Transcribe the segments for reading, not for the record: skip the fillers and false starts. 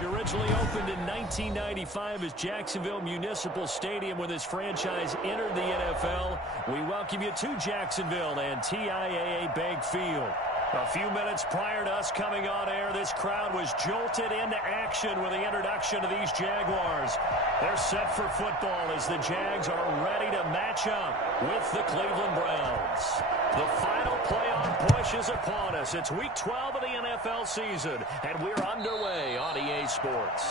Originally opened in 1995 as Jacksonville Municipal Stadium when this franchise entered the NFL. We welcome you to Jacksonville and TIAA Bank Field. A few minutes prior to us coming on air, this crowd was jolted into action with the introduction of these Jaguars. They're set for football as the Jags are ready to match up with the Cleveland Browns. The final playoff push is upon us. It's Week 12 of the NFL season, and we're underway on EA Sports.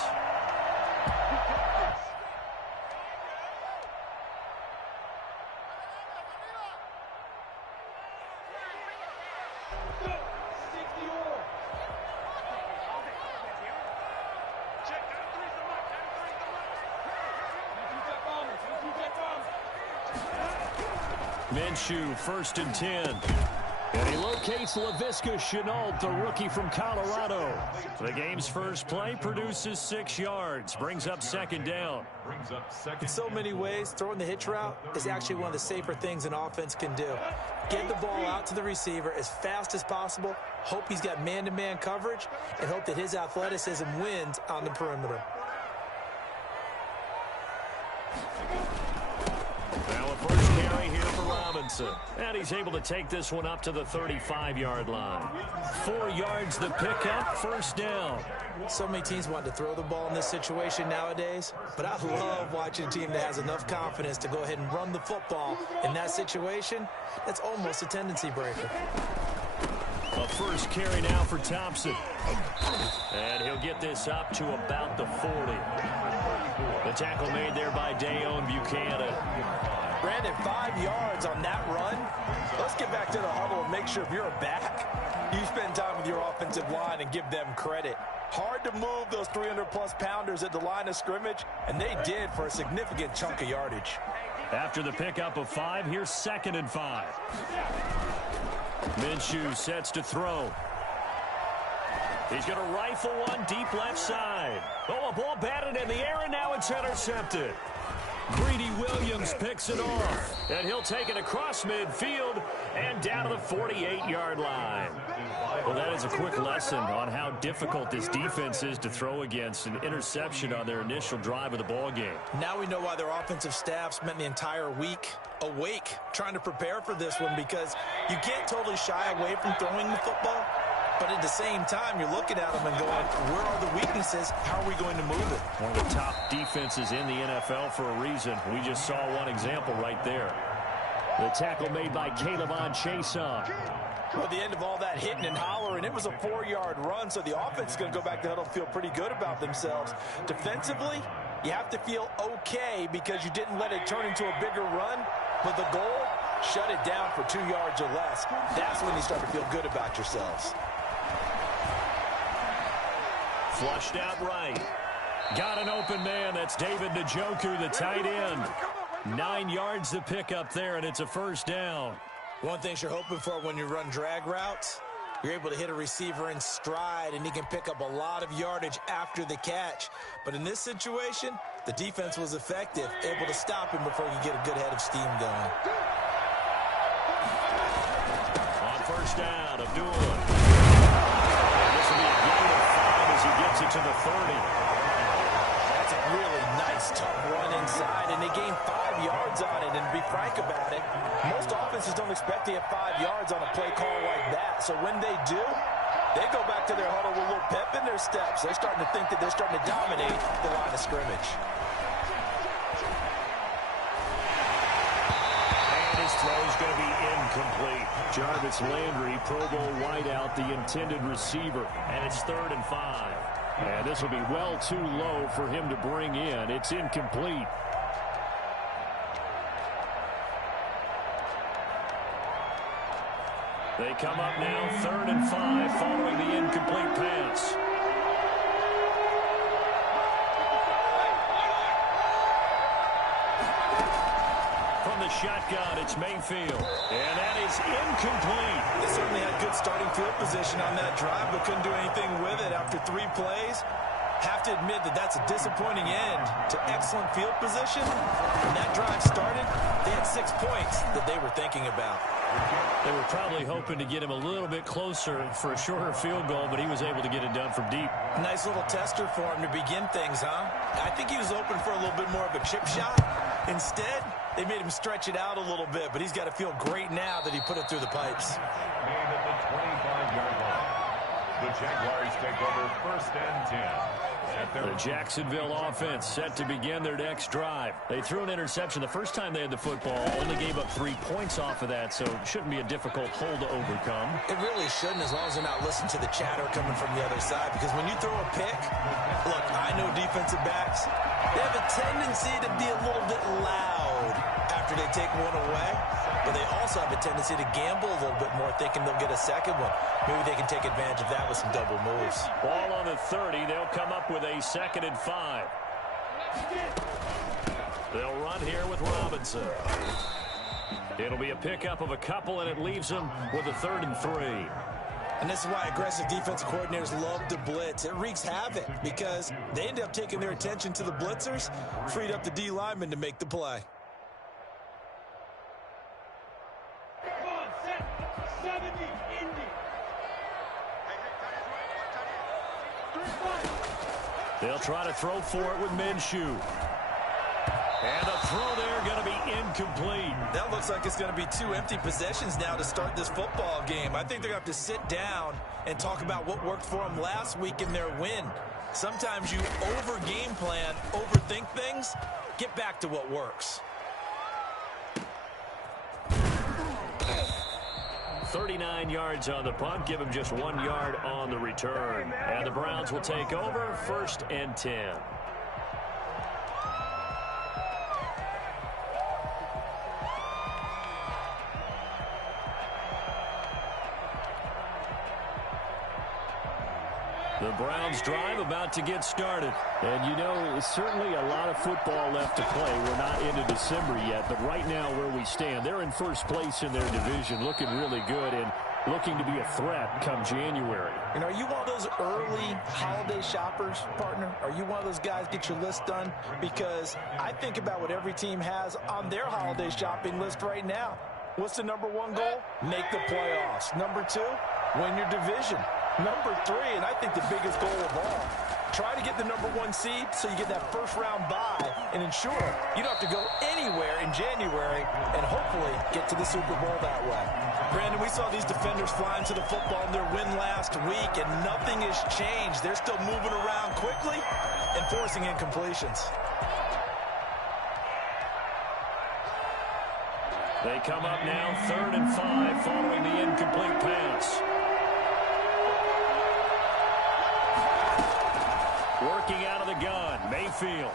Minshew, 1st and 10. And he locates LaVisca Chenault, the rookie from Colorado. The game's first play produces 6 yards, brings up 2nd down. In so many ways, throwing the hitch route is actually one of the safer things an offense can do. Get the ball out to the receiver as fast as possible, hope he's got man-to-man coverage, and hope that his athleticism wins on the perimeter. Now a first carry here for Robinson. And he's able to take this one up to the 35-yard line. 4 yards the pickup, 1st down. So many teams want to throw the ball in this situation nowadays, but I love watching a team that has enough confidence to go ahead and run the football. In that situation, that's almost a tendency breaker. A first carry now for Thompson. And he'll get this up to about the 40. The tackle made there by Dayon Buchanan. Brandon, 5 yards on that run. Let's get back to the huddle and make sure if you're a back, you spend time with your offensive line and give them credit. Hard to move those 300-plus pounders at the line of scrimmage, and they did for a significant chunk of yardage. After the pickup of 5, here's 2nd and 5. Minshew sets to throw. He's going to rifle one deep left side. Oh, a ball batted in the air, and now it's intercepted. Greedy Williams picks it off, and he'll take it across midfield and down to the 48-yard line. Well, that is a quick lesson on how difficult this defense is to throw against an interception on their initial drive of the ball game. Now we know why their offensive staff spent the entire week awake trying to prepare for this one, because you can't totally shy away from throwing the football. But at the same time, you're looking at them and going, where are the weaknesses? How are we going to move it? One of the top defenses in the NFL for a reason. We just saw one example right there. The tackle made by Calebon Chason. Well, the end of all that hitting and hollering, it was a 4-yard run, so the offense is going to go back to huddle and feel pretty good about themselves. Defensively, you have to feel okay because you didn't let it turn into a bigger run, but the goal, shut it down for 2 yards or less. That's when you start to feel good about yourselves. Flushed out right. Got an open man. That's David Njoku, the tight end. 9 yards to pick up there, and it's a 1st down. One thing you're hoping for when you run drag routes, you're able to hit a receiver in stride, and he can pick up a lot of yardage after the catch. But in this situation, the defense was effective, able to stop him before he could get a good head of steam going. On 1st down, Abdullah. This will be a gain of 5 as he gets it to the 30. That's a really nice, tough run inside, and they gained 5 yards on it. And to be frank about it, most offenses don't expect to get 5 yards on a play call like that. So when they do, they go back to their huddle with a little pep in their steps. They're starting to think that they're starting to dominate the line of scrimmage. And his throw is going to be incomplete. Jarvis Landry, Pro Bowl wideout, the intended receiver. And it's 3rd and 5. And this will be well too low for him to bring in. It's incomplete. They come up now 3rd and 5 following the incomplete pass. From the shotgun, it's Mayfield. And that is incomplete. They certainly had good starting field position on that drive, but couldn't do anything with it after 3 plays. Have to admit that that's a disappointing end to excellent field position. When that drive started, they had 6 points that they were thinking about. They were probably hoping to get him a little bit closer for a shorter field goal, but he was able to get it done from deep. Nice little tester for him to begin things, huh? I think he was open for a little bit more of a chip shot. Instead, they made him stretch it out a little bit, but he's got to feel great now that he put it through the pipes. Made at the 25-yard line. The Jaguars take over 1st and 10. The Jacksonville offense set to begin their next drive. They threw an interception the first time they had the football, only gave up 3 points off of that, so it shouldn't be a difficult hole to overcome. It really shouldn't, as long as they're not listening to the chatter coming from the other side, because when you throw a pick, look, I know defensive backs, they have a tendency to be a little bit loud after they take one away, but they also have a tendency to gamble a little bit more, thinking they'll get a second one. Maybe they can take advantage of that with some double moves. Ball on the 30. They'll come up with a 2nd and 5. They'll run here with Robinson. It'll be a pickup of a couple, and it leaves them with a 3rd and 3. And this is why aggressive defensive coordinators love to blitz. It wreaks havoc because they end up taking their attention to the blitzers, freed up the D lineman to make the play. They'll try to throw for it with Minshew. And the throw there going to be incomplete. That looks like it's going to be 2 empty possessions now to start this football game. I think they're going to have to sit down and talk about what worked for them last week in their win. Sometimes you over-game plan, overthink things, get back to what works. 39 yards on the punt, give him just 1 yard on the return. And the Browns will take over 1st and 10. The Browns drive about to get started. And you know, certainly a lot of football left to play. We're not into December yet, but right now where we stand, they're in 1st place in their division, looking really good and looking to be a threat come January. And are you one of those early holiday shoppers, partner? Are you one of those guys get your list done? Because I think about what every team has on their holiday shopping list right now. What's the number 1 goal? Make the playoffs. Number 2, win your division. Number 3, and I think the biggest goal of all, try to get the number 1 seed so you get that 1st round bye and ensure you don't have to go anywhere in January and hopefully get to the Super Bowl that way. Brandon, we saw these defenders flying to the football in their win last week, and nothing has changed. They're still moving around quickly and forcing incompletions. They come up now 3rd and 5 following the incomplete pass. Working out of the gun, Mayfield.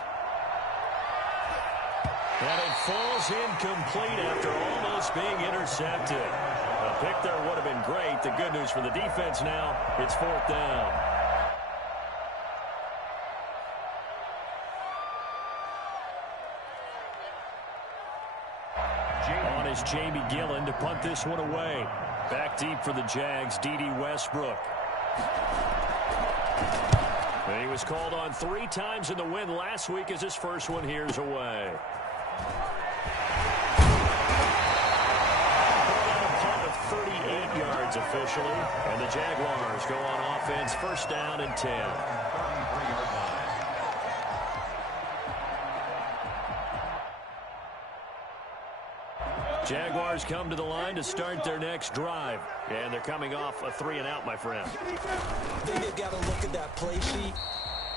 And it falls incomplete after almost being intercepted. A pick there would have been great. The good news for the defense now, it's 4th down. On is Jamie Gillen to punt this one away. Back deep for the Jags, D.D. Westbrook. And he was called on 3 times in the win last week as his first one here's away. A punt of 38 yards officially. And the Jaguars go on offense 1st down and 10. Jaguars come to the line to start their next drive. And they're coming off a 3-and-out, my friend. I think they've got to look at that play sheet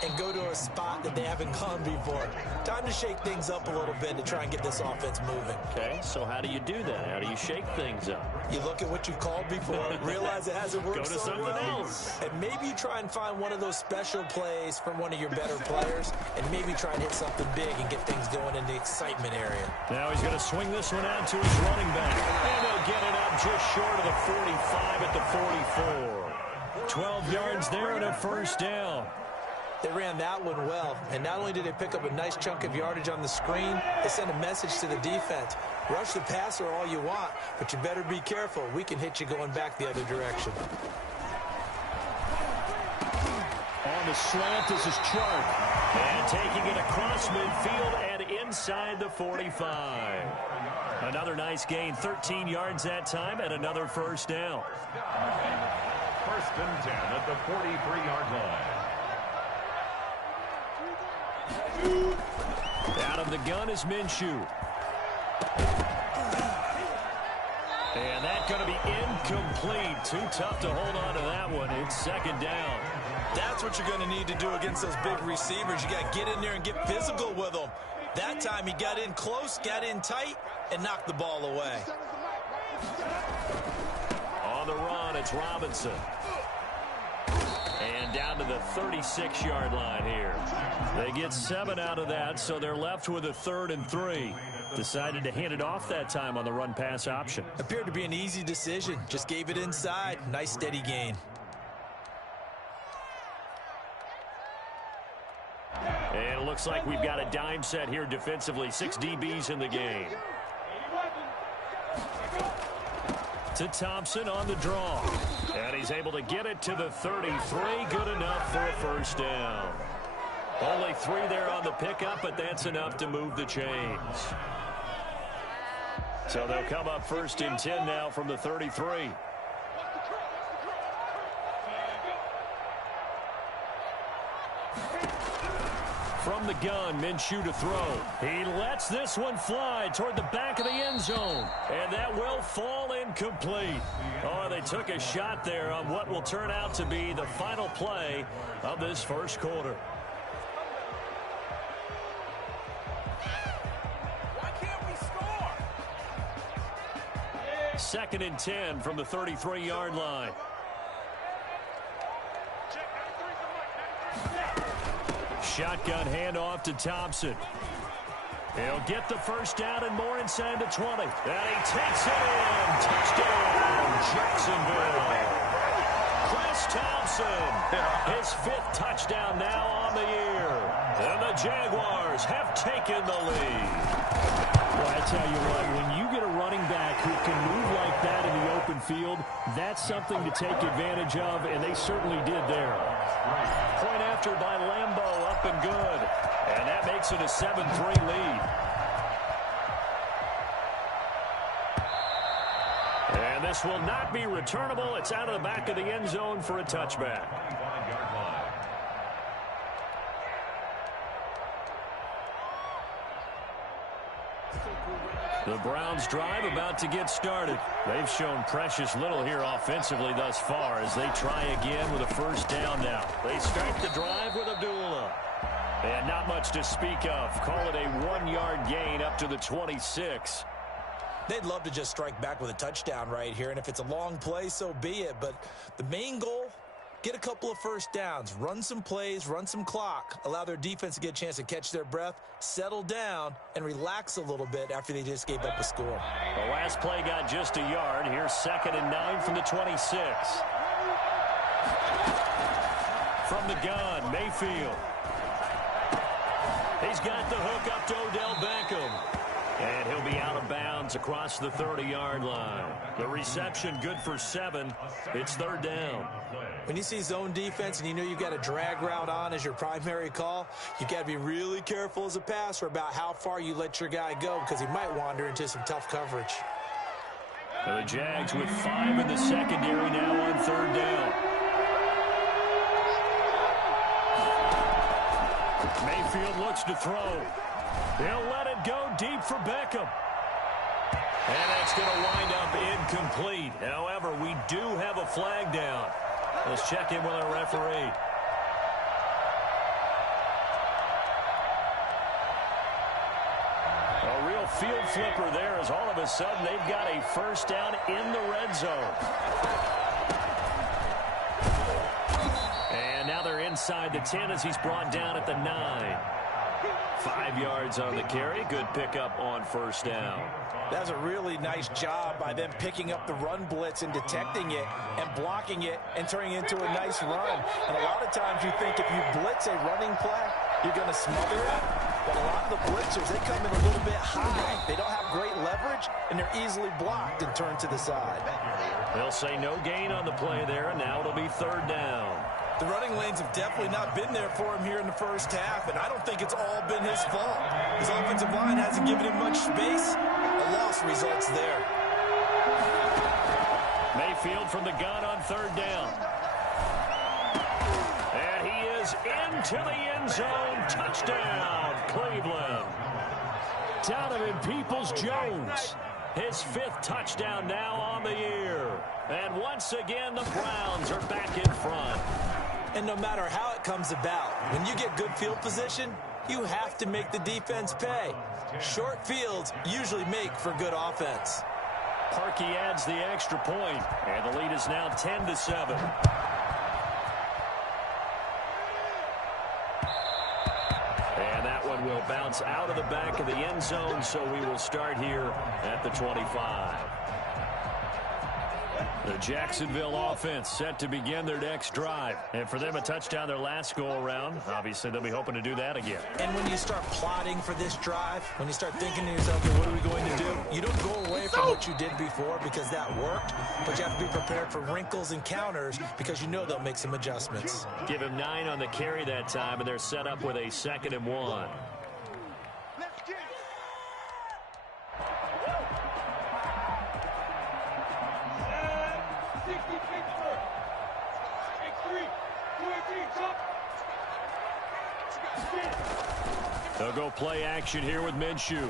and go to a spot that they haven't gone before. Time to shake things up a little bit to try and get this offense moving. Okay, so how do you do that? How do you shake things up? You look at what you've called before, realize it hasn't worked Go to so something well, else. and maybe you try and find one of those special plays from one of your better players, and maybe try and hit something big and get things going in the excitement area. Now he's going to swing this one out to his running back. And he'll get it up just short of the 45 at the 44. 12 yards there and a 1st down. They ran that one well, and not only did they pick up a nice chunk of yardage on the screen, they sent a message to the defense. Rush the passer all you want, but you better be careful. We can hit you going back the other direction. On the the slant. This is Chark. And taking it across midfield and inside the 45. Another nice gain, 13 yards that time, and another first down. First and 10 at the 43-yard line. Out of the gun is Minshew. And that's going to be incomplete. Too tough to hold on to that one. It's second down. That's what you're going to need to do against those big receivers. You got to get in there and get physical with them. That time he got in close, got in tight, and knocked the ball away. On the run, it's Robinson. And down to the 36-yard line here. They get 7 out of that, so they're left with a 3rd and 3. Decided to hand it off that time on the run-pass option. Appeared to be an easy decision. Just gave it inside. Nice, steady gain. And it looks like we've got a dime set here defensively. 6 DBs in the game. To Thompson on the draw. And he's able to get it to the 33. Good enough for a first down. Only 3 there on the pickup, but that's enough to move the chains. So they'll come up 1st and 10 now from the 33. From the gun, Minshew to throw. He lets this one fly toward the back of the end zone. And that will fall incomplete. Oh, they took a shot there on what will turn out to be the final play of this first quarter. Why can't we score? 2nd and 10 from the 33-yard line. Shotgun handoff to Thompson. He'll get the first down and more inside the 20. And he takes it in. Touchdown, Jacksonville. Chris Thompson, his 5th touchdown now on the year. And the Jaguars have taken the lead. Well, I tell you what, when you get a running back who can move like that in the open field, that's something to take advantage of, and they certainly did there. Point after by Lambeau, up and good. And that makes it a 7-3 lead. And this will not be returnable. It's out of the back of the end zone for a touchback. The Browns drive about to get started. They've shown precious little here offensively thus far as they try again with a first down now. They start the drive with Abdullah. And not much to speak of. Call it a 1-yard gain up to the 26. They'd love to just strike back with a touchdown right here, and if it's a long play, so be it. But the main goal, get a couple of first downs, run some plays, run some clock, allow their defense to get a chance to catch their breath, settle down, and relax a little bit after they just gave up a score. The last play got just a yard. Here's 2nd and 9 from the 26. From the gun, Mayfield. He's got the hook up to Odell Beckham. And he'll be out of bounds across the 30-yard line. The reception good for 7. It's 3rd down. When you see zone defense and you know you've got a drag route on as your primary call, you've got to be really careful as a passer about how far you let your guy go because he might wander into some tough coverage. The Jags with 5 in the secondary now on 3rd down. Mayfield looks to throw. He'll let it go deep for Beckham. And that's going to wind up incomplete. However, we do have a flag down. Let's check in with our referee. A real field flipper there as all of a sudden they've got a first down in the red zone. And now they're inside the 10 as he's brought down at the 9. 5 yards on the carry. Good pickup on first down. That's a really nice job by them picking up the run blitz and detecting it and blocking it and turning it into a nice run. And a lot of times you think if you blitz a running play, you're going to smother it. But a lot of the blitzers, they come in a little bit high. They don't have great leverage, and they're easily blocked and turned to the side. They'll say no gain on the play there, and now it'll be 3rd down. The running lanes have definitely not been there for him here in the first half, and I don't think it's all been his fault. His offensive line hasn't given him much space. A loss results there. Mayfield from the gun on third down. And he is into the end zone. Touchdown, Cleveland. Donovan Peoples-Jones, his 5th touchdown now on the year. And once again, the Browns are back in front. And no matter how it comes about, when you get good field position, you have to make the defense pay. Short fields usually make for good offense. Parkey adds the extra point, and the lead is now 10-7. And that one will bounce out of the back of the end zone, so we will start here at the 25. The Jacksonville offense set to begin their next drive. And for them, a touchdown their last go-around. Obviously, they'll be hoping to do that again. And when you start plotting for this drive, when you start thinking to yourself, okay, what are we going to do? You don't go away from what you did before because that worked, but you have to be prepared for wrinkles and counters because you know they'll make some adjustments. Give him 9 on the carry that time, and they're set up with a 2nd and 1. They'll go play action here with Minshew.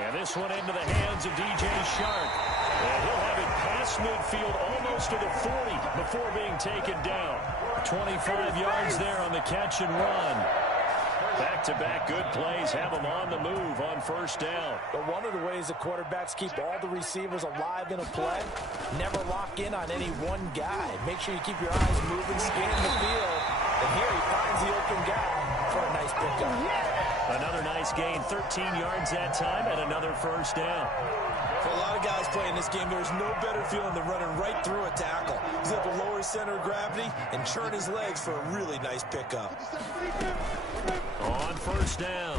And this one into the hands of DJ Shark. And he'll have it past midfield almost to the 40 before being taken down. 25 yards there on the catch and run. Back-to-back good plays have them on the move on first down. But one of the ways the quarterbacks keep all the receivers alive in a play, never lock in on any one guy. Make sure you keep your eyes moving, scanning the field. And here he finds the open guy for a nice pickup. Another nice gain, 13 yards that time, and another first down. For a lot of guys playing this game, there's no better feeling than running right through a tackle. He's able to lower his center of gravity and churn his legs for a really nice pickup. On first down,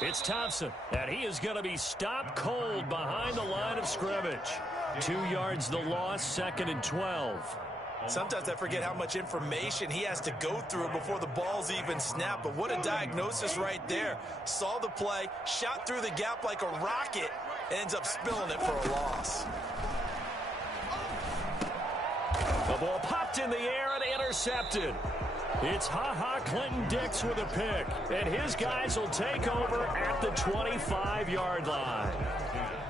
it's Thompson, and he is going to be stopped cold behind the line of scrimmage. 2 yards the loss, 2nd and 12. Sometimes I forget how much information he has to go through before the ball's even snapped, but what a diagnosis right there. Saw the play, shot through the gap like a rocket, ends up spilling it for a loss. The ball popped in the air and intercepted. It's Ha-Ha Clinton-Dix with a pick, and his guys will take over at the 25-yard line.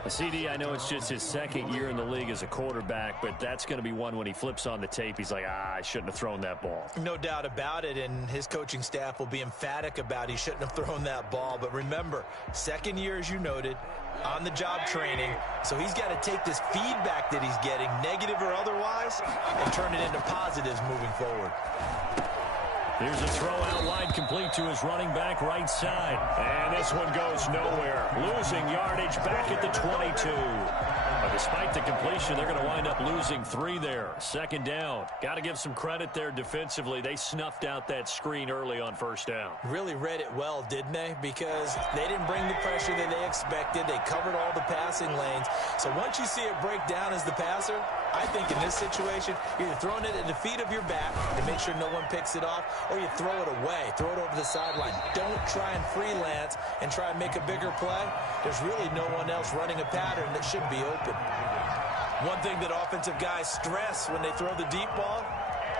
CD, I know it's just his 2nd year in the league as a quarterback, but that's going to be one when he flips on the tape, he's like, I shouldn't have thrown that ball. No doubt about it, and his coaching staff will be emphatic about he shouldn't have thrown that ball. But remember, 2nd year, as you noted, on-the-job training, so he's got to take this feedback that he's getting, negative or otherwise, and turn it into positives moving forward. Here's a throw out wide, complete to his running back right side. And this one goes nowhere. Losing yardage back at the 22. But despite the completion, they're going to wind up losing 3 there. 2nd down. Got to give some credit there defensively. They snuffed out that screen early on first down. Really read it well, didn't they? Because they didn't bring the pressure that they expected. They covered all the passing lanes. So once you see it break down as the passer, I think in this situation, you're either throwing it at the feet of your back to make sure no one picks it off, or you throw it away, throw it over the sideline. Don't try and freelance and try and make a bigger play. There's really no one else running a pattern that should be open. One thing that offensive guys stress when they throw the deep ball,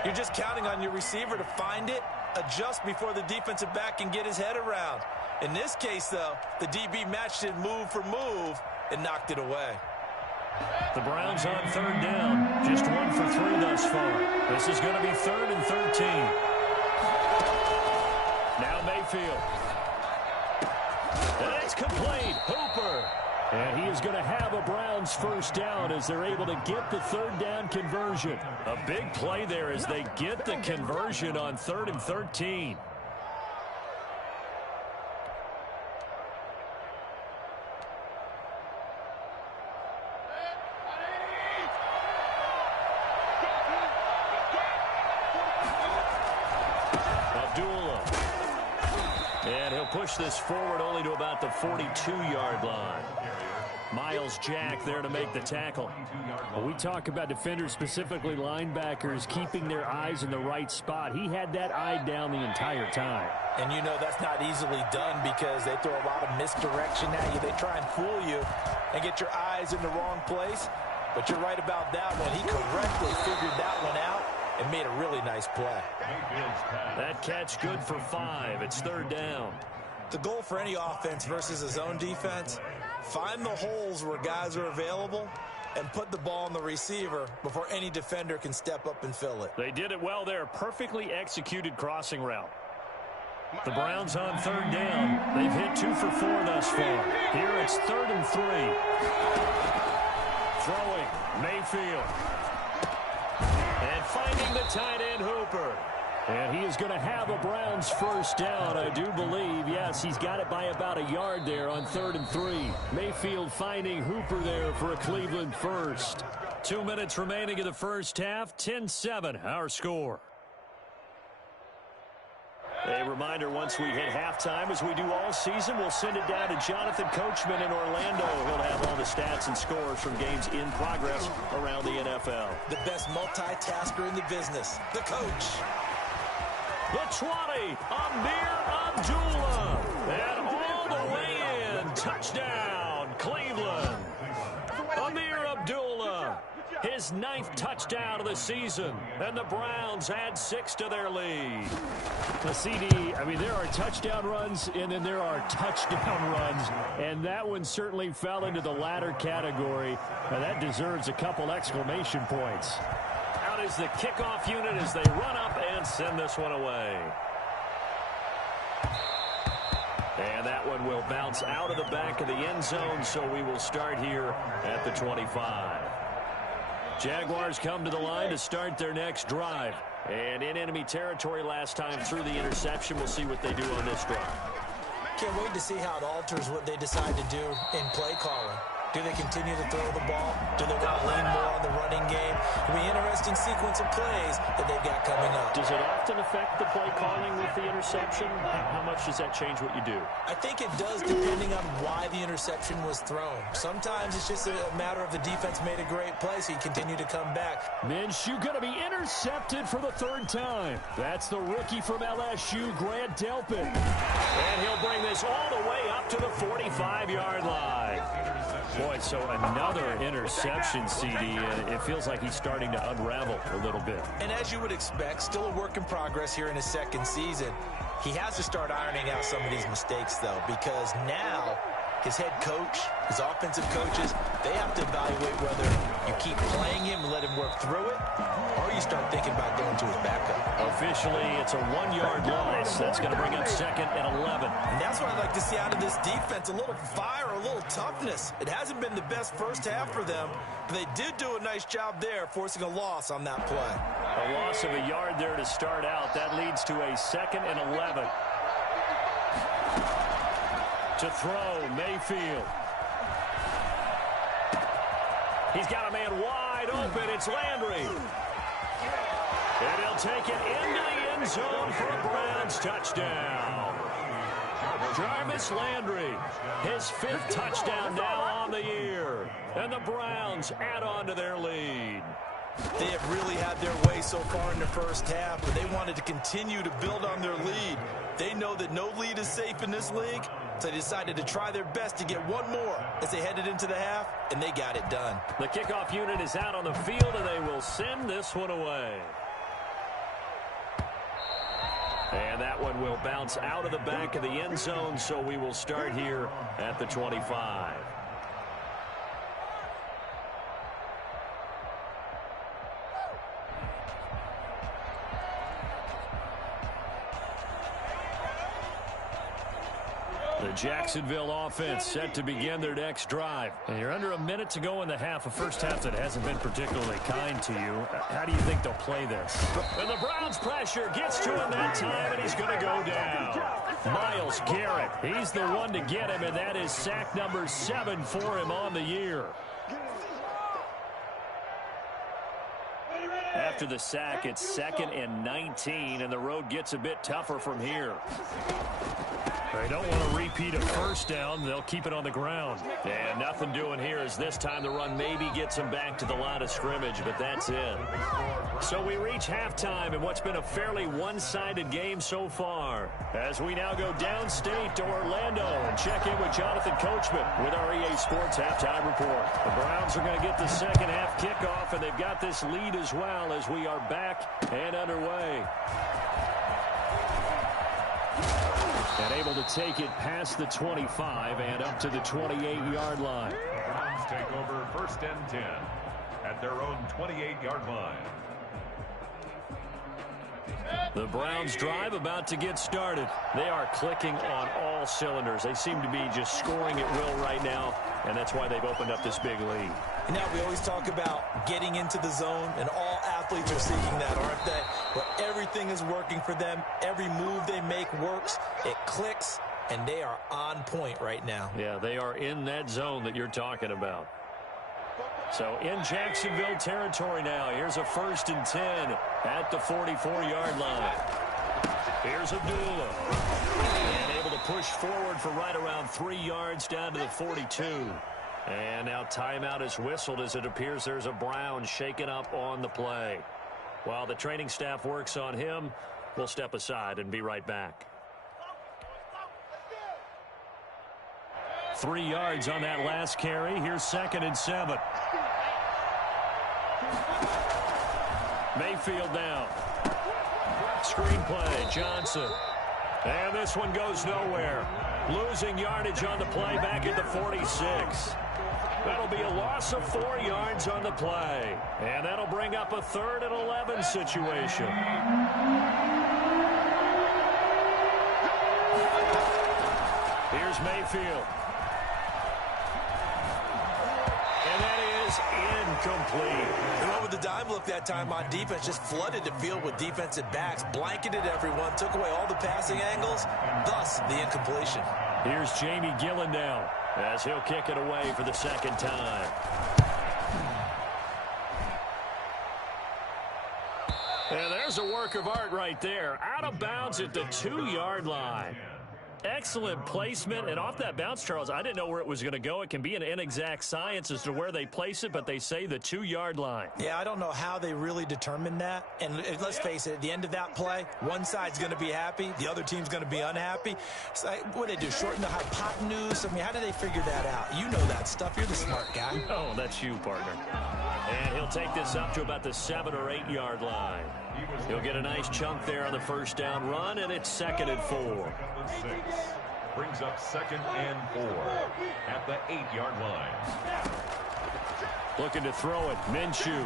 you're just counting on your receiver to find it, adjust before the defensive back can get his head around. In this case, though, the DB matched it move for move and knocked it away. The Browns on 3rd down. Just 1 for 3 thus far. This is going to be 3rd and 13. Now Mayfield. And it's complete. Hooper. And he is going to have a Browns first down as they're able to get the 3rd down conversion. A big play there as they get the conversion on 3rd and 13. And he'll push this forward only to about the 42-yard line. Miles Jack there to make the tackle. Well, we talk about defenders, specifically linebackers, keeping their eyes in the right spot. He had that eye down the entire time. And you know that's not easily done because they throw a lot of misdirection at you. They try and fool you and get your eyes in the wrong place. But you're right about that one. He correctly figured that one out and made a really nice play. That catch good for 5. It's 3rd down. The goal for any offense versus a zone defense, find the holes where guys are available and put the ball on the receiver before any defender can step up and fill it. They did it well there. Perfectly executed crossing route. The Browns on 3rd down. They've hit 2 for 4 thus far. Here it's 3rd and 3. Throwing, Mayfield. And finding the tight end, Hooper. And he is going to have a Browns first down, I do believe. Yes, he's got it by about a yard there on 3rd and 3. Mayfield finding Hooper there for a Cleveland first. 2 minutes remaining in the first half. 10-7, our score. A reminder, once we hit halftime, as we do all season, we'll send it down to Jonathan Coachman in Orlando. He'll have all the stats and scores from games in progress around the NFL. The best multitasker in the business, the coach. The 20, Amir Abdullah. And all the way in, touchdown, Cleveland. Amir Abdullah, his 9th touchdown of the season. And the Browns add 6 to their lead. The CD, I mean, there are touchdown runs, and then there are touchdown runs. And that one certainly fell into the latter category. And that deserves a couple exclamation points. Out is the kickoff unit as they run up and send this one away. And that one will bounce out of the back of the end zone, so we will start here at the 25. Jaguars come to the line to start their next drive. And in enemy territory last time through the interception. We'll see what they do on this drive. Can't wait to see how it alters what they decide to do in play calling. Do they continue to throw the ball? Do they want to lean more on the running game? It'll be an interesting sequence of plays that they've got coming up. Does it often affect the play calling with the interception? How much does that change what you do? I think it does, depending on why the interception was thrown. Sometimes it's just a matter of the defense made a great play, so you continue to come back. Minshew going to be intercepted for the 3rd time. That's the rookie from LSU, Grant Delpit. And he'll bring this all the way up to the 45-yard line. Boy, so another interception, CD. It feels like he's starting to unravel a little bit. And as you would expect, still a work in progress here in his 2nd season. He has to start ironing out some of these mistakes, though, because now his head coach, his offensive coaches, they have to evaluate whether you keep playing him and let him work through it, or you start thinking about going to his backup. Officially, it's a 1-yard loss. That's going to bring up 2nd and 11. And that's what I'd like to see out of this defense, a little fire, a little toughness. It hasn't been the best first half for them, but they did do a nice job there, forcing a loss on that play. A loss of a yard there to start out. That leads to a 2nd and 11. To throw, Mayfield. He's got a man wide open. It's Landry. And he'll take it into the end zone for a Browns touchdown. Jarvis Landry, his 5th touchdown now on the year. And the Browns add on to their lead. They have really had their way so far in the first half, but they wanted to continue to build on their lead. They know that no lead is safe in this league, so they decided to try their best to get one more as they headed into the half, and they got it done. The kickoff unit is out on the field, and they will send this one away. And that one will bounce out of the back of the end zone, so we will start here at the 25. The Jacksonville offense set to begin their next drive. And you're under a minute to go in the half, a first half that hasn't been particularly kind to you. How do you think they'll play this? And the Browns pressure gets to him that time, and he's going to go down. Myles Garrett, he's the one to get him, and that is sack number 7 for him on the year. after the sack. It's 2nd and 19, and the road gets a bit tougher from here. They don't want to repeat a first down. They'll keep it on the ground. And nothing doing here as this time the run maybe gets them back to the line of scrimmage, but that's it. So we reach halftime in what's been a fairly one-sided game so far. As we now go downstate to Orlando and check in with Jonathan Coachman with our EA Sports Halftime Report. The Browns are going to get the second half kickoff, and they've got this lead as well as we are back and underway. And able to take it past the 25 and up to the 28-yard line. Browns take over 1st and 10 at their own 28-yard line. The Browns drive about to get started. They are clicking on all cylinders. They seem to be just scoring at will right now, and that's why they've opened up this big lead. Now, we always talk about getting into the zone, and all athletes are seeking that, aren't they? Where everything is working for them. Every move they make works. It clicks, and they are on point right now. Yeah, they are in that zone that you're talking about. So in Jacksonville territory now. Here's a 1st and 10 at the 44-yard line. Here's Abdullah. And able to push forward for right around 3 yards down to the 42. And now timeout is whistled as it appears there's a Brown shaken up on the play. While the training staff works on him, we'll step aside and be right back. 3 yards on that last carry. Here's 2nd and 7. Mayfield down. Screenplay, Johnson. And this one goes nowhere. Losing yardage on the play back at the 46. That'll be a loss of 4 yards on the play. And that'll bring up a 3rd and 11 situation. Here's Mayfield. And that is incomplete. They went with the dime look that time on defense, just flooded the field with defensive backs, blanketed everyone, took away all the passing angles, thus the incompletion. Here's Jamie Gillen now as he'll kick it away for the 2nd time. And there's a work of art right there. Out of bounds at the 2-yard line. Excellent placement, and off that bounce, Charles, I didn't know where it was going to go. It can be an inexact science as to where they place it, but they say the 2-yard line. Yeah, I don't know how they really determined that. And let's face it, at the end of that play, one side's going to be happy, the other team's going to be unhappy. So, what do they do, shorten the hypotenuse? I mean, how do they figure that out? You know that stuff. You're the smart guy. Oh, that's you, partner. And he'll take this up to about the 7 or 8 yard line. He'll get a nice chunk there on the 1st down run, and it's 2nd and 4. Brings up 2nd and 4 at the 8-yard line. Looking to throw it, Minshew.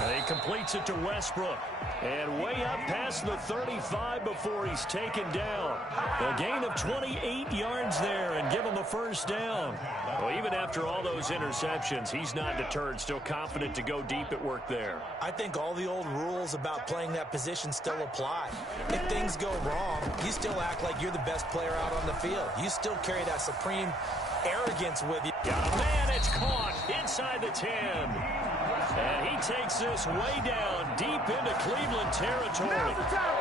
And he completes it to Westbrook. And way up past the 35 before he's taken down. A gain of 28 yards there and give him a 1st down. Well, even after all those interceptions, he's not deterred, still confident to go deep at work there. I think all the old rules about playing that position still apply. If things go wrong, you still act like you're the best player out on the field. You still carry that supreme arrogance with you. Got a man, it's caught inside the 10. And he takes this way down deep into Cleveland territory.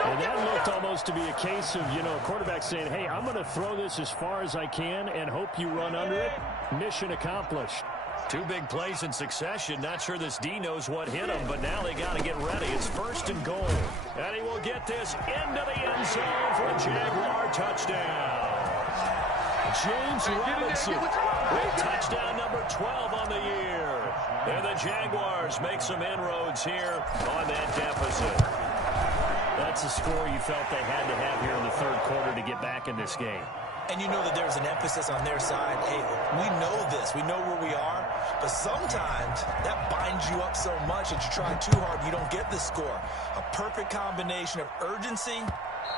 And that looked almost to be a case of, a quarterback saying, hey, I'm going to throw this as far as I can and hope you run under it. Mission accomplished. 2 big plays in succession. Not sure this D knows what hit him, but now they got to get ready. It's 1st and goal. And he will get this into the end zone for a Jaguar touchdown. James Robinson with touchdown number 12 on the year. And the Jaguars make some inroads here on that deficit. That's a score you felt they had to have here in the 3rd quarter to get back in this game. And you know that there's an emphasis on their side. Hey, we know this. We know where we are. But sometimes that binds you up so much that you try too hard, you don't get the score. A perfect combination of urgency,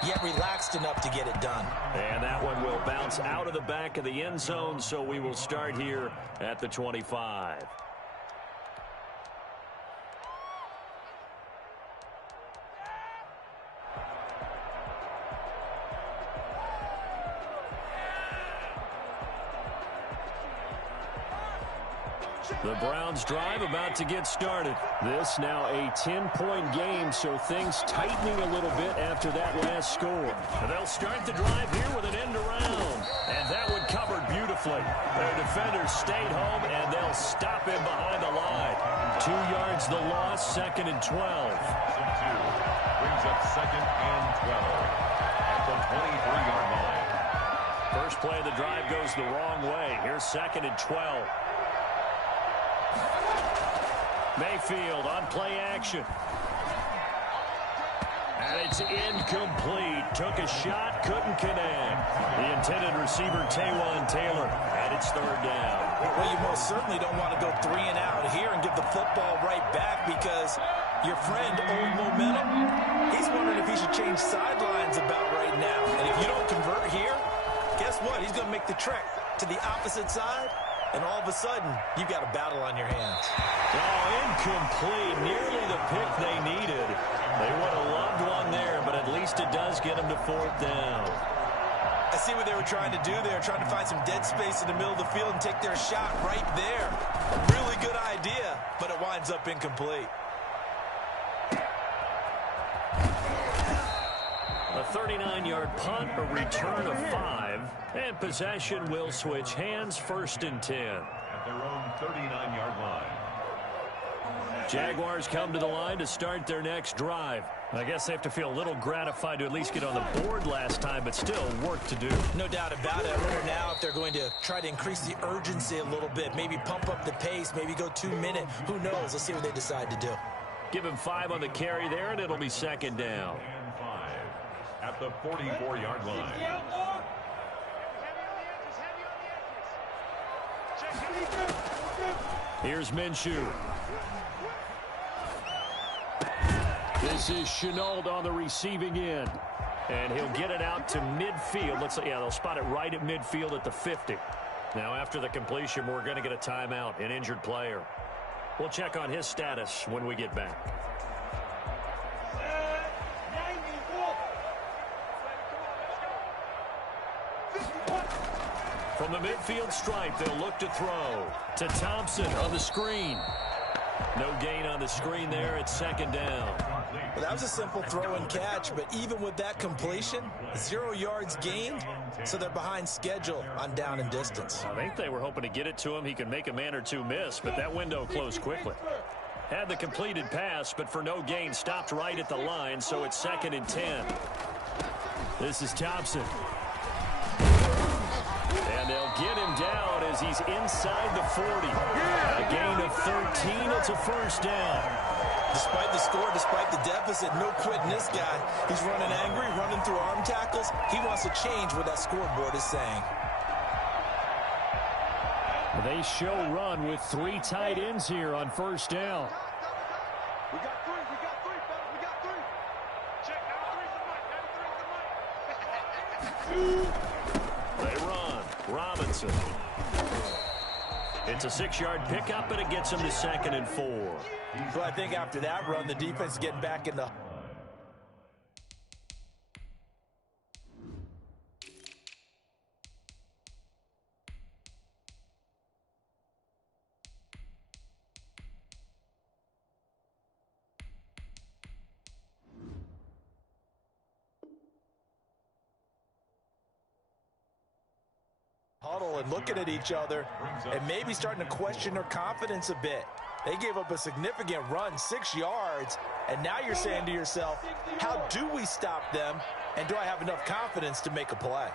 yet relaxed enough to get it done. And that one will bounce out of the back of the end zone, so we will start here at the 25. The Browns drive about to get started. This now a 10-point game, so things tightening a little bit after that last score. They'll start the drive here with an end around, and that one covered beautifully. Their defenders stayed home, and they'll stop him behind the line. 2 yards the loss, 2nd and 12. Brings up 2nd and 12 at the 23-yard line. First play of the drive goes the wrong way. Here's 2nd and 12. Mayfield on play action. And it's incomplete. Took a shot, couldn't connect. The intended receiver, Taywan Taylor, and it's 3rd down. Well, you most certainly don't want to go 3 and out here and give the football right back because your friend, Old Momentum, he's wondering if he should change sidelines about right now. And if you don't convert here, guess what? He's going to make the trek to the opposite side, and all of a sudden, you've got a battle on your hands. Oh, incomplete. Nearly the pick they needed. They would have loved one there, but at least it does get them to 4th down. I see what they were trying to do there, trying to find some dead space in the middle of the field and take their shot right there. Really good idea, but it winds up incomplete. A 39-yard punt, a return of 5, and possession will switch hands, 1st and 10. At their own 39-yard line. Jaguars come to the line to start their next drive. I guess they have to feel a little gratified to at least get on the board last time, but still work to do. No doubt about it. I wonder now if they're going to try to increase the urgency a little bit, maybe pump up the pace, maybe go 2-minute. Who knows? Let's see what they decide to do. Give him 5 on the carry there, and it'll be 2nd down. And 5 at the 44-yard line. Here's Minshew. This is Chenault on the receiving end. And he'll get it out to midfield. They'll spot it right at midfield at the 50. Now, after the completion, we're going to get a timeout, an injured player. We'll check on his status when we get back. From the midfield stripe, they'll look to throw to Thompson on the screen. No gain on the screen there. It's 2nd down. Well, that was a simple throw and catch, but even with that completion, 0 yards gained, so they're behind schedule on down and distance. I think they were hoping to get it to him. He can make a man or two miss, but that window closed quickly. Had the completed pass, but for no gain, stopped right at the line, so it's 2nd and 10. This is Thompson. And they'll get him down as he's inside the 40. A gain of 13. It's a 1st down. Despite the score, despite the deficit, no quitting this guy. He's running angry, running through arm tackles. He wants to change what that scoreboard is saying. They show run with 3 tight ends here on 1st down. We got 3, fellas. We got 3. Check, now 3 for Mike. They run. Robinson. It's a 6-yard pickup, and it gets him to 2nd and 4. But I think after that run, the defense is getting back in the... huddle and looking at each other and maybe starting to question their confidence a bit. They gave up a significant run, 6 yards, and now you're saying to yourself, how do we stop them, and do I have enough confidence to make a play?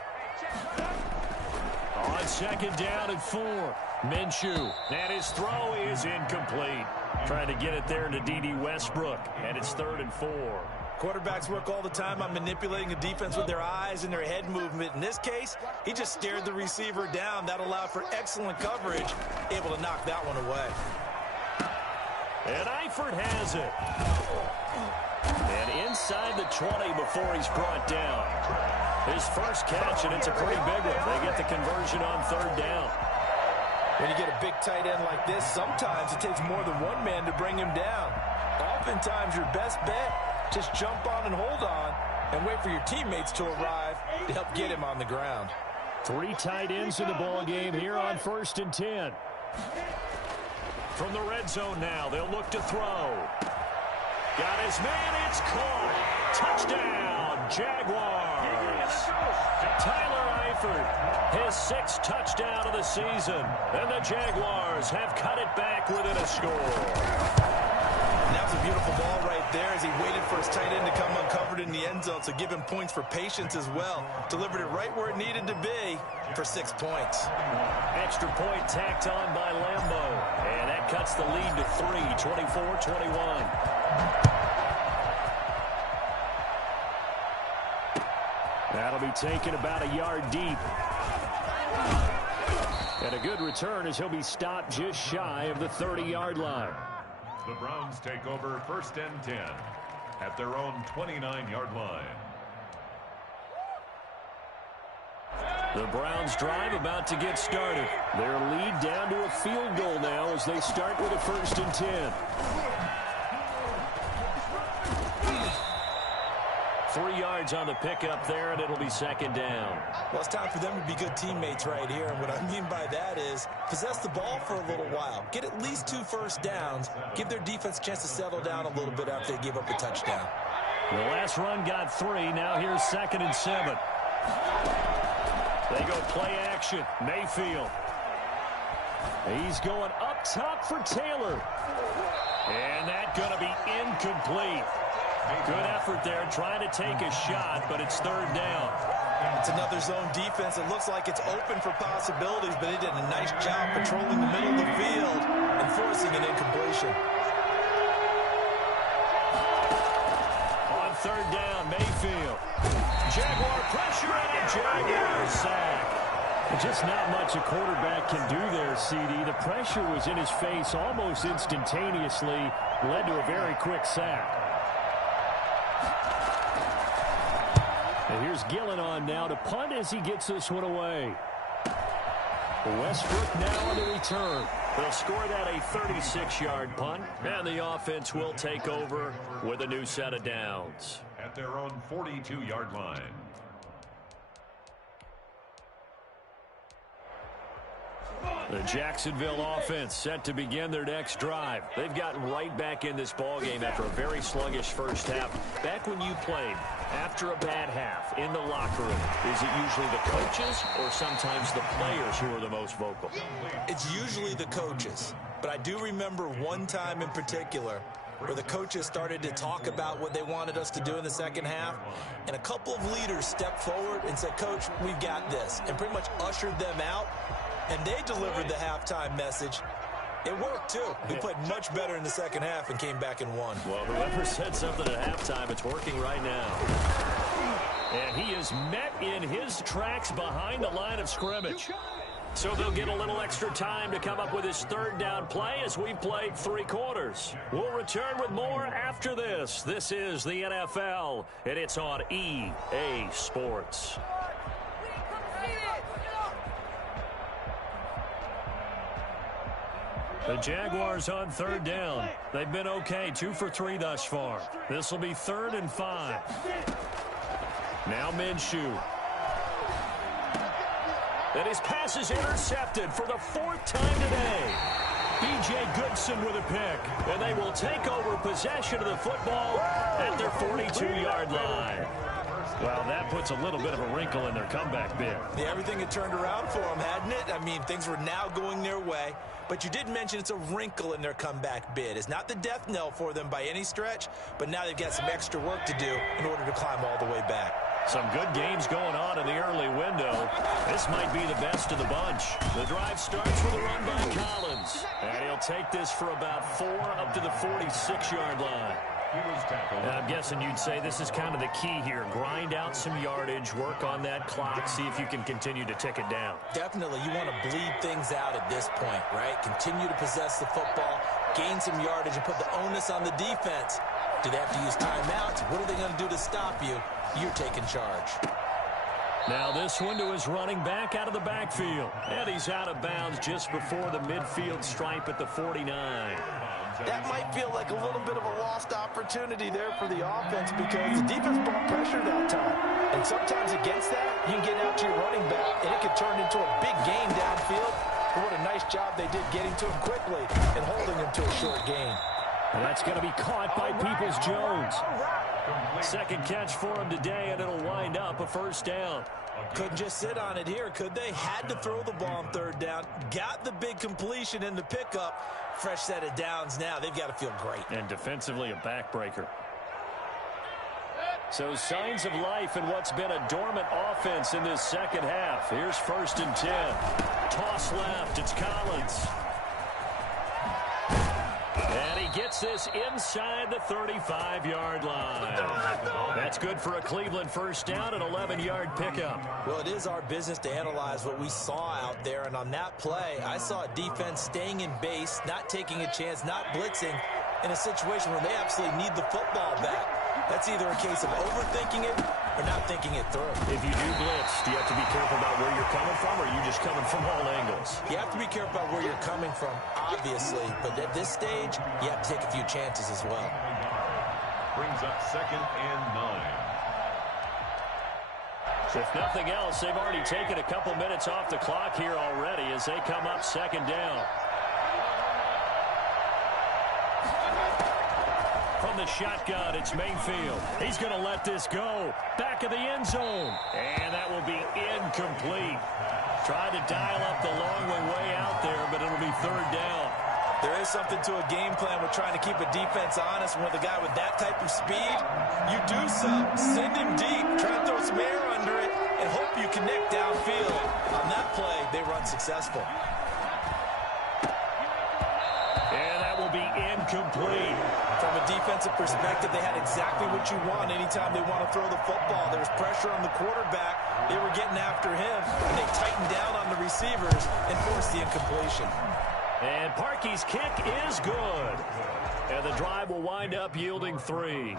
On 2nd down and 4, Minshew, and his throw is incomplete. Trying to get it there to D.D. Westbrook, and it's 3rd and 4. Quarterbacks work all the time on manipulating the defense with their eyes and their head movement. In this case, he just stared the receiver down. That allowed for excellent coverage, able to knock that one away. And Eifert has it. And inside the 20 before he's brought down. His first catch, and it's a pretty big one. They get the conversion on 3rd down. When you get a big tight end like this, sometimes it takes more than one man to bring him down. Oftentimes, your best bet, just jump on and hold on and wait for your teammates to arrive to help get him on the ground. 3 tight ends in the ball game here on 1st and 10. From the red zone now, they'll look to throw. Got his man, it's caught. Touchdown, Jaguars. Tyler Eifert, his 6th touchdown of the season. And the Jaguars have cut it back within a score. And that was a beautiful ball right there as he waited for his tight end to come uncovered in the end zone, so give him points for patience as well. Delivered it right where it needed to be for 6 points. Extra point tacked on by Lambo. And that cuts the lead to 3, 24-21. That'll be taken about a yard deep. And a good return as he'll be stopped just shy of the 30-yard line. The Browns take over 1st and 10 at their own 29-yard line. The Browns drive about to get started. Their lead down to a field goal now as they start with a 1st and 10. 3 yards on the pickup there, and it'll be 2nd down. Well, it's time for them to be good teammates right here. And what I mean by that is possess the ball for a little while. Get at least 2 first downs. Give their defense a chance to settle down a little bit after they give up a touchdown. The last run got 3. Now here's 2nd and 7. They go play action. Mayfield. He's going up top for Taylor. And that's going to be incomplete. Good effort there, trying to take a shot, but it's 3rd down. It's another zone defense. It looks like it's open for possibilities, but he did a nice job patrolling the middle of the field and forcing an incompletion. On 3rd down, Mayfield. Jaguar pressure and a Jaguar sack. Just not much a quarterback can do there, CD. The pressure was in his face almost instantaneously, led to a very quick sack. And here's Gillen on now to punt as he gets this one away. Westbrook now on the return. They'll score that a 36-yard punt, and the offense will take over with a new set of downs. At their own 42-yard line. The Jacksonville offense set to begin their next drive. They've gotten right back in this ballgame after a very sluggish first half. Back when you played, after a bad half, in the locker room, is it usually the coaches or sometimes the players who are the most vocal? It's usually the coaches. But I do remember one time in particular where the coaches started to talk about what they wanted us to do in the second half, and a couple of leaders stepped forward and said, "Coach, we've got this," and pretty much ushered them out. And they delivered the halftime message. It worked, too. We played much better in the second half and came back and won. Well, whoever said something at halftime, it's working right now. And he is met in his tracks behind the line of scrimmage. So they'll get a little extra time to come up with his 3rd down play as we've played 3 quarters. We'll return with more after this. This is the NFL, and it's on EA Sports. The Jaguars on 3rd down. They've been okay, 2 for 3 thus far. This will be 3rd and 5. Now Minshew. And his pass is intercepted for the 4th time today. B.J. Goodson with a pick. And they will take over possession of the football at their 42-yard line. Well, that puts a little bit of a wrinkle in their comeback bid. Yeah, everything had turned around for them, hadn't it? I mean, things were now going their way. But you did mention it's a wrinkle in their comeback bid. It's not the death knell for them by any stretch, but now they've got some extra work to do in order to climb all the way back. Some good games going on in the early window. This might be the best of the bunch. The drive starts with a run by Collins. And he'll take this for about 4 up to the 46-yard line. And I'm guessing you'd say this is kind of the key here. Grind out some yardage, work on that clock, see if you can continue to tick it down. Definitely. You want to bleed things out at this point, right? Continue to possess the football, gain some yardage, and put the onus on the defense. Do they have to use timeouts? What are they going to do to stop you? You're taking charge. Now this one to his running back out of the backfield. And he's out of bounds just before the midfield stripe at the 49. That might feel like a little bit of a lost opportunity there for the offense because the defense brought pressure that time. And sometimes against that, you can get out to your running back, and it could turn into a big game downfield But what a nice job they did getting to him quickly and holding him to a short gain. And that's going to be caught by Peoples-Jones. Second catch for him today, and it'll wind up a first down. Couldn't just sit on it here, could they? Had to throw the ball on third down. Got the big completion in the pickup. Fresh set of downs now. They've got to feel great. And defensively, a backbreaker. So signs of life in what's been a dormant offense in this second half. Here's 1st and 10. Toss left. It's Collins. And he gets this inside the 35-yard line. That's good for a Cleveland first down, an 11-yard pickup. Well, it is our business to analyze what we saw out there. And on that play, I saw a defense staying in base, not taking a chance, not blitzing in a situation where they absolutely need the football back. That's either a case of overthinking it or not thinking it through. If you do blitz, do you have to be careful about where you're coming from, or are you just coming from all angles? You have to be careful about where you're coming from, obviously. But at this stage, you have to take a few chances as well. Brings up 2nd and 9. If nothing else, they've already taken a couple minutes off the clock here already as they come up 2nd down. From the shotgun, it's Mayfield. He's going to let this go. Back of the end zone. And that will be incomplete. Tried to dial up the long way out there, but it'll be 3rd down. There is something to a game plan with trying to keep a defense honest. When with a guy with that type of speed, you do so. Send him deep. Try to throw some air under it and hope you connect downfield. On that play, they run successful. And that will be incomplete. From a defensive perspective, they had exactly what you want anytime they want to throw the football. There was pressure on the quarterback. They were getting after him, and they tightened down on the receivers and forced the incompletion. And Parkey's kick is good. And the drive will wind up yielding 3.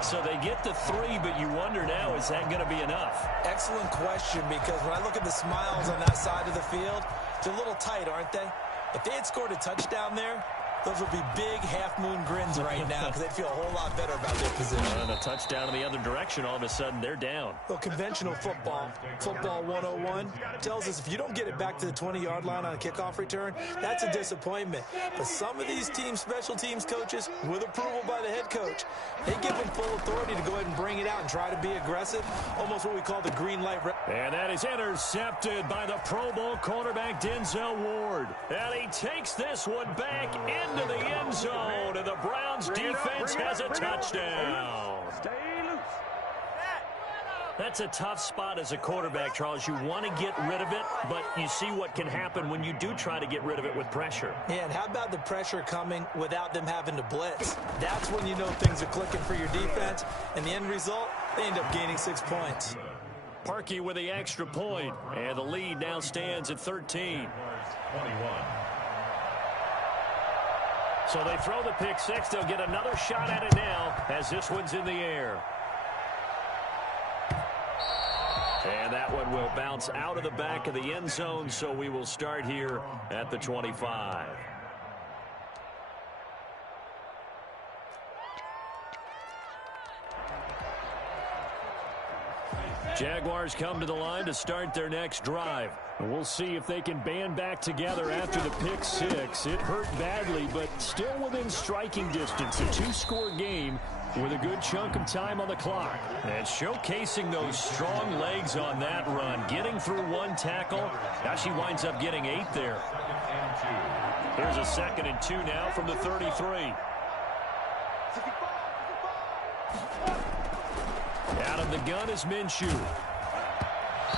So they get the 3, but you wonder now, is that going to be enough? Excellent question, because when I look at the smiles on that side of the field, they're a little tight, aren't they? If they had scored a touchdown there, those would be big half-moon grins right now because they'd feel a whole lot better about their position. And a touchdown in the other direction, all of a sudden they're down. Well, conventional football 101, tells us if you don't get it back to the 20-yard line on a kickoff return, that's a disappointment. But some of these special teams coaches, with approval by the head coach, they give them full authority to go ahead and bring it out and try to be aggressive, almost what we call the green light. And that is intercepted by the Pro Bowl cornerback Denzel Ward. And he takes this one back into the end zone, and the Browns defense has a touchdown. That's a tough spot as a quarterback, Charles. You want to get rid of it, but you see what can happen when you do try to get rid of it with pressure. Yeah, and how about the pressure coming without them having to blitz? That's when you know things are clicking for your defense, and the end result, they end up gaining 6 points. Parkey with the extra point, and the lead now stands at 13. 21. So they throw the pick six. They'll get another shot at it now as this one's in the air. And that one will bounce out of the back of the end zone, so we will start here at the 25. Jaguars come to the line to start their next drive. And we'll see if they can band back together after the pick six. It hurt badly, but still within striking distance. A 2-score game with a good chunk of time on the clock. And showcasing those strong legs on that run. Getting through one tackle. Now she winds up getting 8 there. Here's a 2nd and 2 now from the 33. Out of the gun is Minshew.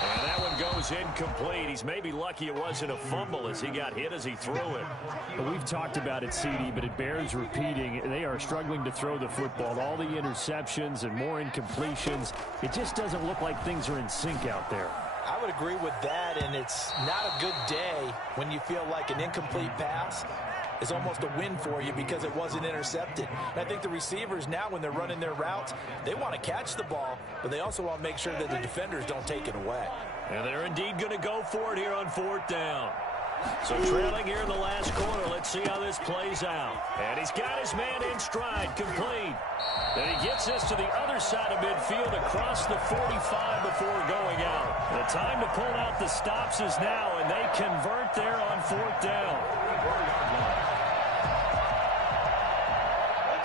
And that one goes incomplete. He's maybe lucky it wasn't a fumble as he got hit as he threw it. We've talked about it, CD, but it bears repeating. They are struggling to throw the football. All the interceptions and more incompletions. It just doesn't look like things are in sync out there. I would agree with that, and it's not a good day when you feel like an incomplete pass is almost a win for you because it wasn't intercepted. And I think the receivers now, when they're running their routes, they want to catch the ball, but they also want to make sure that the defenders don't take it away. And they're indeed going to go for it here on 4th down. So trailing here in the last quarter. Let's see how this plays out. And he's got his man in stride, complete. And he gets this to the other side of midfield across the 45 before going out. The time to pull out the stops is now, and they convert there on 4th down.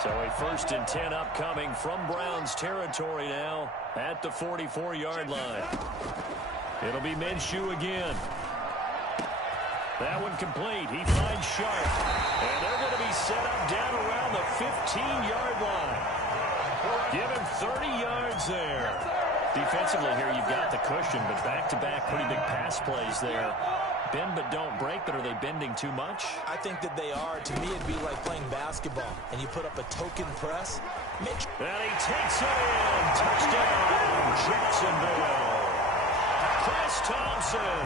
So a 1st and 10 upcoming from Browns territory now at the 44-yard line. It'll be Minshew again. That one complete. He finds Sharp. And they're going to be set up down around the 15-yard line. Give him 30 yards there. Defensively here, you've got the cushion, but back-to-back pretty big pass plays there. Bend but don't break, but are they bending too much? I think that they are. To me, it'd be like playing basketball, and you put up a token press. And he takes it in. Touchdown, Jacksonville. Chris Thompson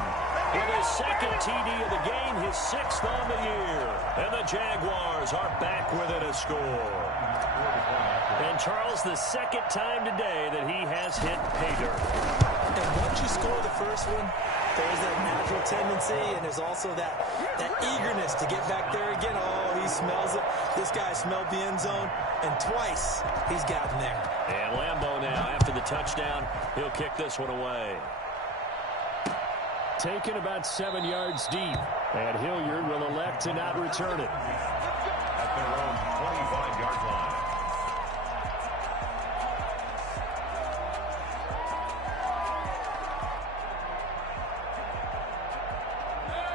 with his 2nd TD of the game, his 6th on the year. And the Jaguars are back within a score. And Charles, the 2nd time today that he has hit pay dirt. And once you score the first one, there's that natural tendency, and there's also that eagerness to get back there again. Oh, he smells it. This guy smelled the end zone, and twice he's gotten there. And Lambeau now, after the touchdown, he'll kick this one away. Taken about 7 yards deep, and Hilliard will elect to not return it. At their own 25-yard line.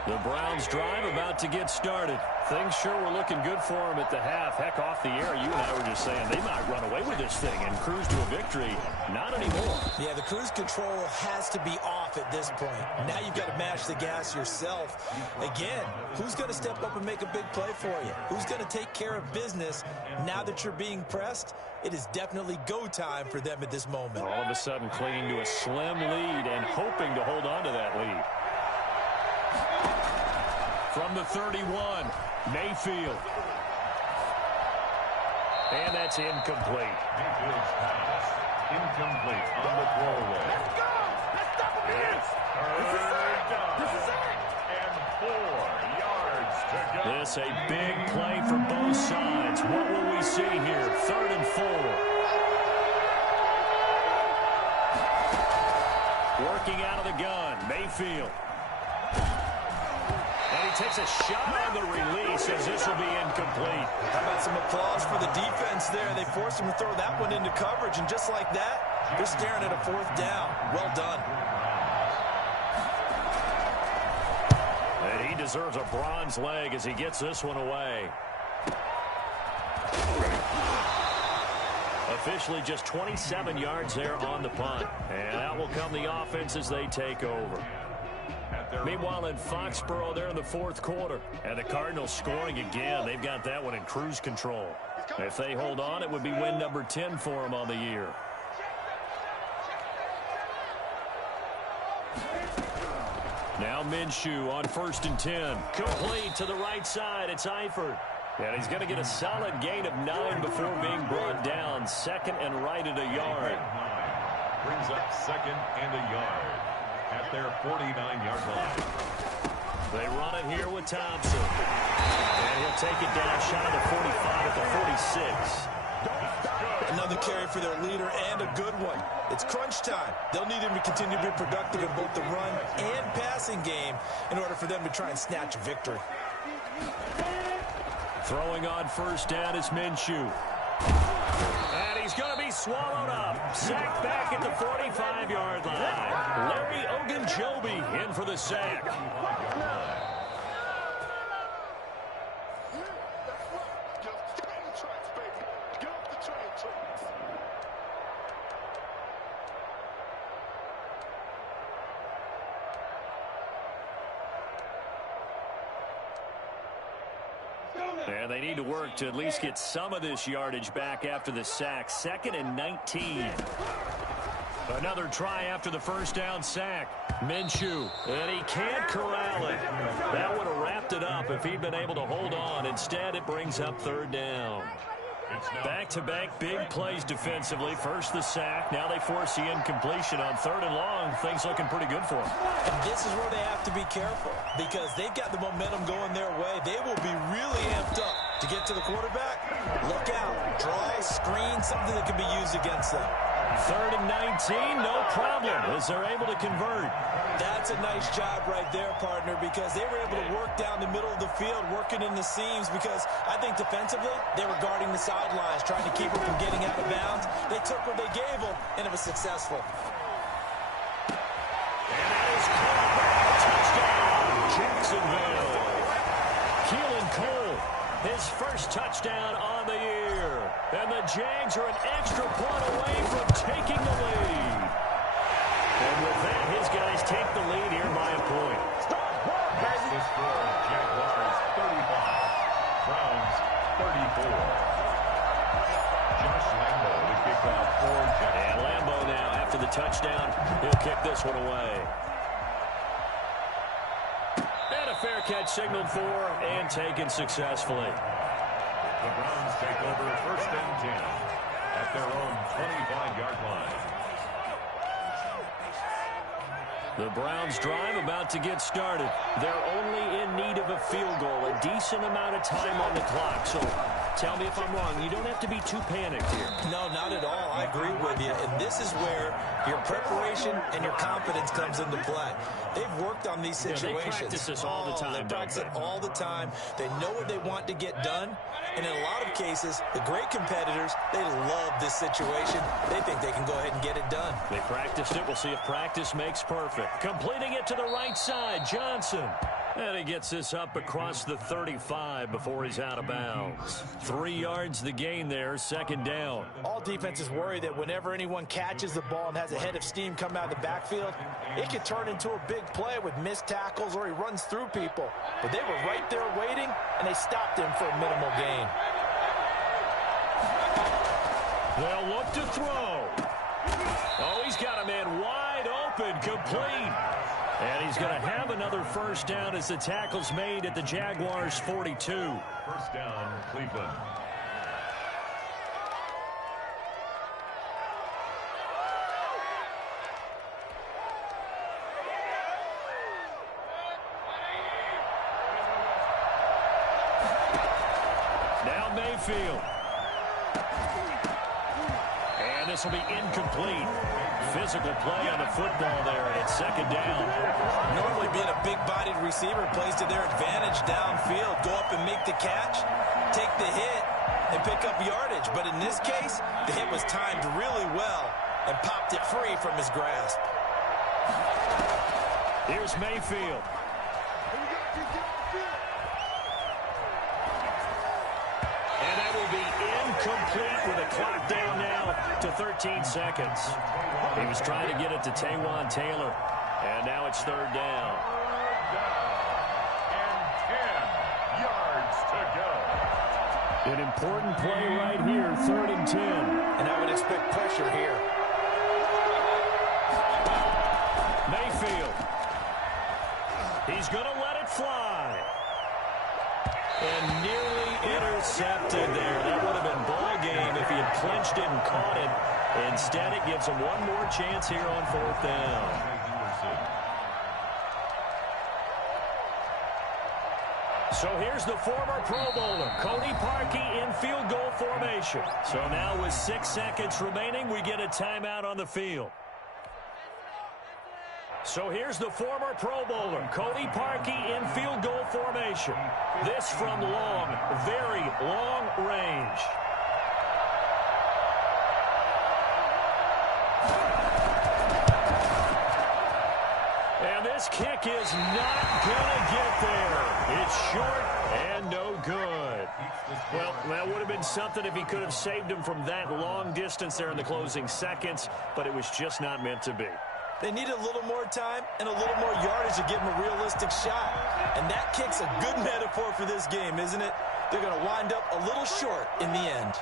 The Browns drive about to get started. Things sure were looking good for them at the half. Heck, off the air, you and I were just saying they might run away with this thing and cruise to a victory. Not anymore. Yeah, the cruise control has to be off at this point. Now you've got to mash the gas yourself. Again, who's going to step up and make a big play for you? Who's going to take care of business now that you're being pressed? It is definitely go time for them at this moment. All of a sudden clinging to a slim lead and hoping to hold on to that lead. From the 31, Mayfield. And that's incomplete. Mayfield's pass. Incomplete on the throwaway. Let's go! Let's stop him here! It's third down. This is it! And 4 yards to go. This a big play for both sides. What will we see here? 3rd and 4. Working out of the gun, Mayfield. And he takes a shot on the release as this will be incomplete. How about some applause for the defense there? They forced him to throw that one into coverage, and just like that, they're staring at a 4th down. Well done. And he deserves a bronze leg as he gets this one away. Officially just 27 yards there on the punt. And out will come the offense as they take over. Meanwhile, in Foxborough, they're in the 4th quarter. And the Cardinals scoring again. They've got that one in cruise control. If they hold on, it would be win number 10 for them on the year. Now Minshew on 1st and 10. Complete to the right side. It's Eifert. And he's going to get a solid gain of 9 before being brought down. 2nd and right at a yard. Brings up 2nd and a yard at their 49-yard line. They run it here with Thompson. And he'll take it down, shot of the 45 at the 46. Another carry for their leader and a good one. It's crunch time. They'll need him to continue to be productive in both the run and passing game in order for them to try and snatch a victory. Throwing on 1st down is Minshew. And he's going to be swallowed up. Sacked back at the 45-yard line. Larry Ogunjobi in for the sack. Get off the train tracks, baby. Get off the train tracks. And they need to work to at least get some of this yardage back after the sack. 2nd and 19. Another try after the 1st down sack. Minshew, and he can't corral it. That would have wrapped it up if he'd been able to hold on. Instead, it brings up 3rd down. Back-to-back big plays defensively. First the sack. Now they force the incompletion on 3rd and long. Things looking pretty good for them. And this is where they have to be careful because they've got the momentum going their way. They will be really amped up to get to the quarterback. Look out. Draw, screen, something that can be used against them. 3rd and 19, no problem as they're able to convert. That's a nice job right there, partner, because they were able to work down the middle of the field, working in the seams, because I think defensively they were guarding the sidelines, trying to keep them from getting out of bounds. They took what they gave them, and it was successful. And that is caught. Touchdown, Jacksonville. Keelan Cole, his first touchdown on the year. And the Jags are an extra point away from taking the lead. And with that, his guys take the lead here by a point. That's the score. Jaguars 35. Browns 34. Josh Lambo to kick off for Jacksonville. And Lambo now, after the touchdown, he'll kick this one away. And a fair catch signaled for and taken successfully. The Browns take over 1st and 10 at their own 25-yard line. The Browns drive about to get started. They're only in need of a field goal, a decent amount of time on the clock. So tell me if I'm wrong. You don't have to be too panicked here. No, not at all. I agree with you. And this is where your preparation and your confidence comes into play. They've worked on these situations. They practice this all the time. They practice it all the time. They know what they want to get done. And in a lot of cases, the great competitors, they love this situation. They think they can go ahead and get it done. They practiced it. We'll see if practice makes perfect. Completing it to the right side, Johnson. And he gets this up across the 35 before he's out of bounds. 3 yards the gain there, 2nd down. All defenses worry that whenever anyone catches the ball and has a head of steam come out of the backfield, it could turn into a big play with missed tackles or he runs through people. But they were right there waiting, and they stopped him for a minimal gain. They'll look to throw. Oh, he's got a man wide open, complete. And he's going to have another 1st down as the tackle's made at the Jaguars' 42. 1st down, Cleveland. Now Mayfield. And this will be incomplete. Physical play on the football there, and it's 2nd down. Normally being a big-bodied receiver plays to their advantage downfield. Go up and make the catch, take the hit, and pick up yardage. But in this case, the hit was timed really well and popped it free from his grasp. Here's Mayfield. And that will be incomplete with a clock down now to 13 seconds. He was trying to get it to Taywan Taylor, and now it's 3rd down. And 10 yards to go. An important play right here, 3rd and 10. And I would expect pressure here. Mayfield. He's going to let it fly. And nearly intercepted there. That would have been ball game if he had clinched it and caught it. Instead, it gives him one more chance here on 4th down. So here's the former Pro Bowler, Cody Parkey, in field goal formation. So now with 6 seconds remaining, we get a timeout on the field. So here's the former Pro Bowler, Cody Parkey, in field goal formation. This from long, very long range. And this kick is not going to get there. It's short and no good. Well, that would have been something if he could have saved him from that long distance there in the closing seconds, but it was just not meant to be. They need a little more time and a little more yardage to give him a realistic shot. And that kick's a good metaphor for this game, isn't it? They're going to wind up a little short in the end.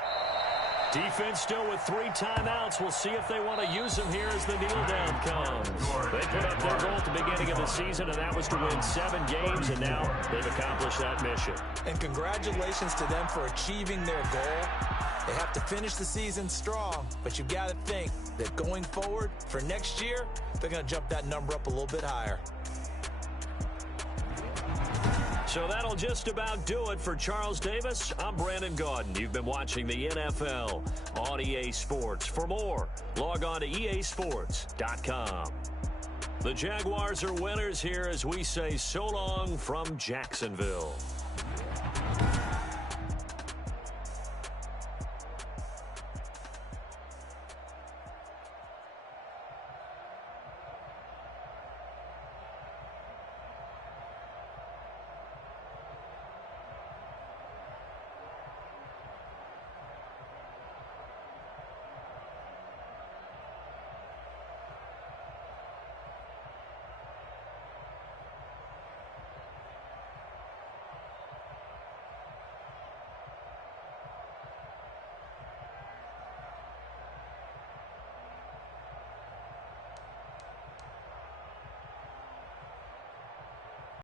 Defense still with 3 timeouts. We'll see if they want to use them here as the kneel down comes. They put up their goal at the beginning of the season, and that was to win 7 games, and now they've accomplished that mission. And congratulations to them for achieving their goal. They have to finish the season strong, but you've got to think that going forward for next year, they're going to jump that number up a little bit higher. So that'll just about do it for Charles Davis. I'm Brandon Gaudin. You've been watching the NFL on EA Sports. For more, log on to easports.com. The Jaguars are winners here as we say so long from Jacksonville.